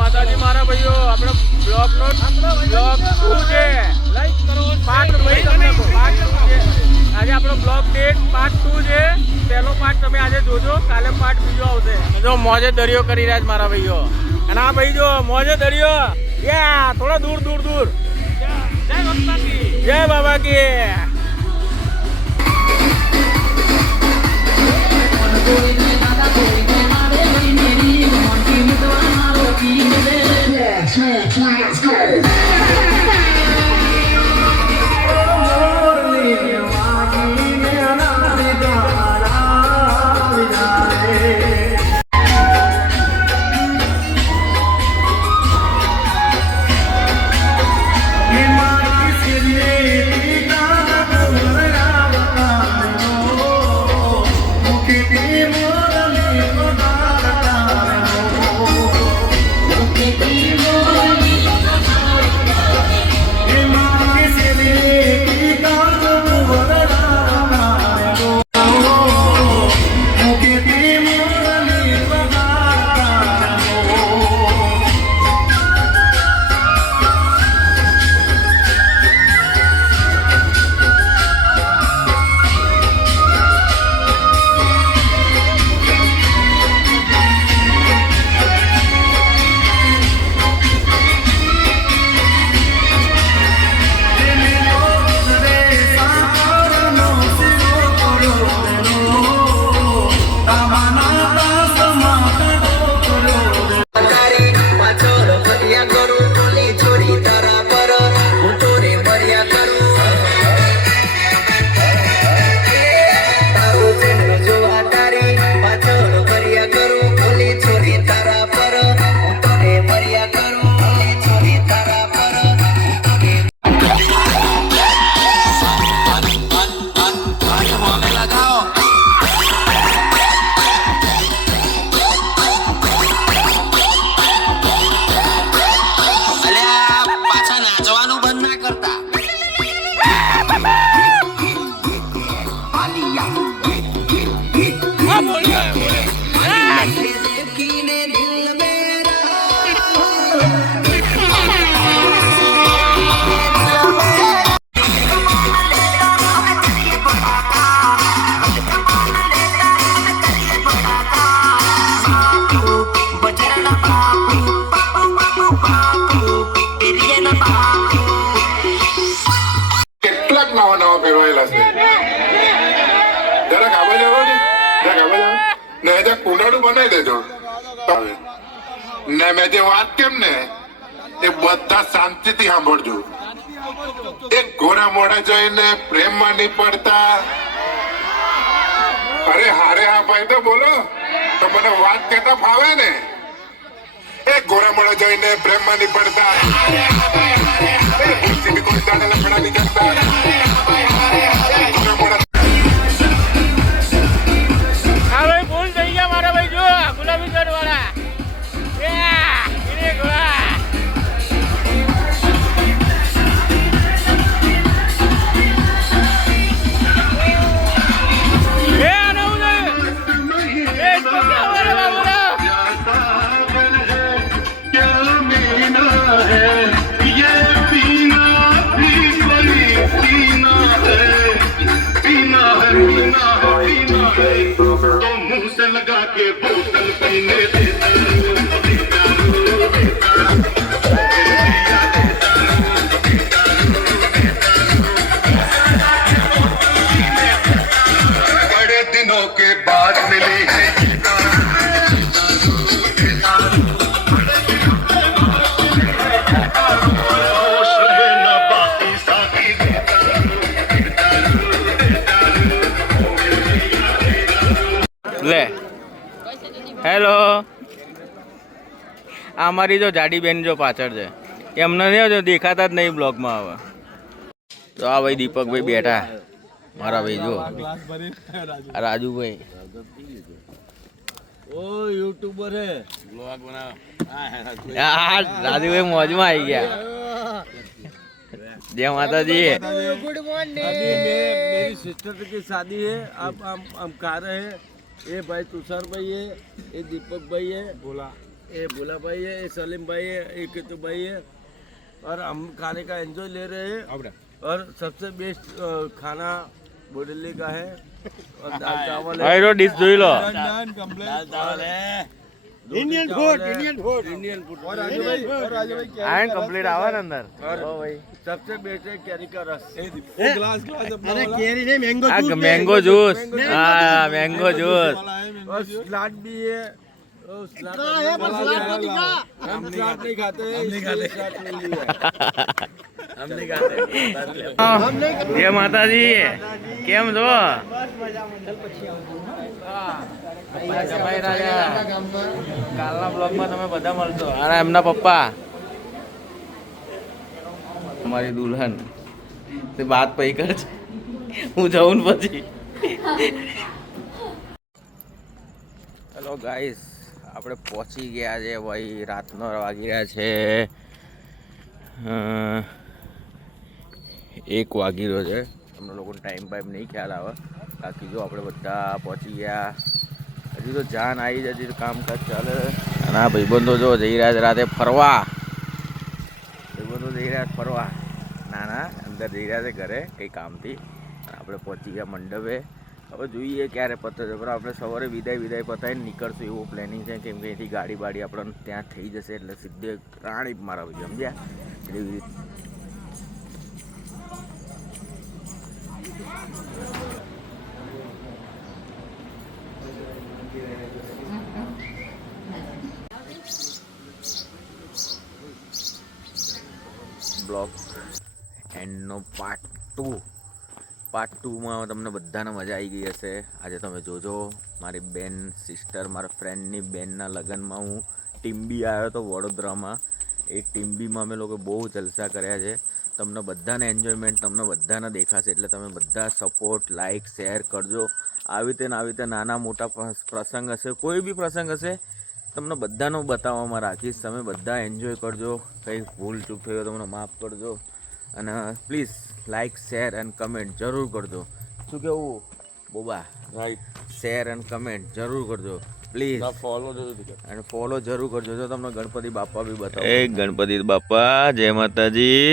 માતાજી મારા ભાઈઓ, આપણે બ્લોગ શું છે પાર્ટ 2 છે. આજે આપણો બ્લોગ ડેટ પાર્ટ 2 છે. પહેલો પાર્ટ તમે આજે જોજો, કાલે પાર્ટ બીજો આવશે. જો મોજે દરિયો કરી રહ્યા છે મારા ભાઈઓ. અને આ ભાઈ જો મોજે દરિયો, યા થોડા દૂર દૂર દૂર. જય બાબા કી. Let's go. ને મેં જે વાત કેમ ને એ બધા શાંતિથી સાંભળજો. એક ઘોડા મોડા જોઈને પ્રેમમાં નહીં પડતા. અરે હારે હા ભાઈ તો બોલો તો મને વાત કેતા ફાવે ને. એક ઘોડા મોડા જોઈને પ્રેમમાં નહીં પડતા. કોઈ દાડે લફડા નહીં કરતા. लगा के बोतल पीने बड़े दिनों के बाद मिली है લે હેલો. આ અમારી જો જાડી બેન જો પાછળ છે, એમને નહીં દેખાતા જ નહીં બ્લોગમાં. હવે તો આ ભાઈ દીપકભાઈ બેઠા મારા ભાઈ જો રાજુભાઈ ઓ યુટ્યુબર હે બ્લોગ બનાવ. રાજુભાઈ મોજમાં આવી ગયા. जय माता दी. Good morning. मेरी सिस्टर की शादी है. आप कार है. ये भाई तुषार भाई है, ये दीपक भाई है. बोला ये भोला भाई है, ये सलीम भाई है, ये कितु भाई है, और हम खाने का एंजॉय ले रहे हैं। और सबसे बेस्ट खाना बोडली का है और दाल चावल है। આયરો ડીશ જોઈ લો दाल चावल है, इंडियन फूड, इंडियन फूड। और राजू भाई क्या આયન કમ્પ્લીટ આવે ને અંદર और ઓ ભાઈ सबसे बेस्ट है कैरी का रस। ग्लास अरे कैरी नहीं, मैंगो આ મેંગો જ્યુસ હા મેંગો જ્યુસ और सलाद भी है। और सलाद हम सलाद नहीं खाते, हम नहीं खाते। જય માતાજી કેમ છો કાલના બ્લોગમાં તમે બધા મળશો અને એમના પપ્પા અમારી દુલ્હન તે વાત પૈ કરશે હું જાઉં ને પછી હેલો ગાઈસ આપણે પહોંચી ગયા છે ભાઈ રાતનો વાગી રહ્યા છે 1 વાગી રહ્યો છે તમને લોકોને ટાઈમ બાઈમ નહીં ખ્યાલ આવે બાકી જો આપણે બધા પહોંચી ગયા હજી તો જાન આવી જ હજી તો કામકાજ ચાલે અને આ ભાઈબંધો જો જઈ રહ્યા છે રાતે ફરવા ભાઈબંધો જઈ રહ્યા છે ફરવા ના અંદર જઈ રહ્યા છે ઘરે કંઈ કામથી અને આપણે પહોંચી ગયા મંડપે હવે જોઈએ ક્યારે પતે છે પણ આપણે સવારે વિદાય પતાવીને નીકળશું એવું પ્લાનિંગ છે કેમ કે અહીંથી ગાડી બાડી આપણને ત્યાં થઈ જશે એટલે સીધે રાણી મારા ભાઈ સમજ્યા એવી રીતે બ્લોગ એન્ડનો પાર્ટ 2માં તમને બધાને મજા આવી ગઈ હશે આજે તમે જોજો મારી બેન સિસ્ટર મારા ફ્રેન્ડની બેનના લગ્નમાં હું ટીમ્બી આવ્યો હતો વડોદરામાં એ ટીમ્બીમાં અમે લોકો બહુ જલસા કર્યા છે તમને બધાને એન્જોયમેન્ટ તમને બધાને દેખાશે એટલે તમે બધા સપોર્ટ લાઇક શેર કરજો આવી રીતે નાના મોટા પ્રસંગ હશે કોઈ બી પ્રસંગ હશે તમને બધાનો બતાવવામાં રાખીશ તમે બધા એન્જોય કરજો કંઈ ભૂલ ચૂક થઈ હોય તો મને માફ કરજો અને please like share and comment જરૂર કરજો શું કેવું બોબા राइट, શેર એન્ડ કમેન્ટ જરૂર કરજો પ્લીઝ फॉलो जरूर અને ફોલો જરૂર કરજો જો તમને ગણપતિ બાપા બી બતાવો એ ગણપતિ બાપા જય માતાજી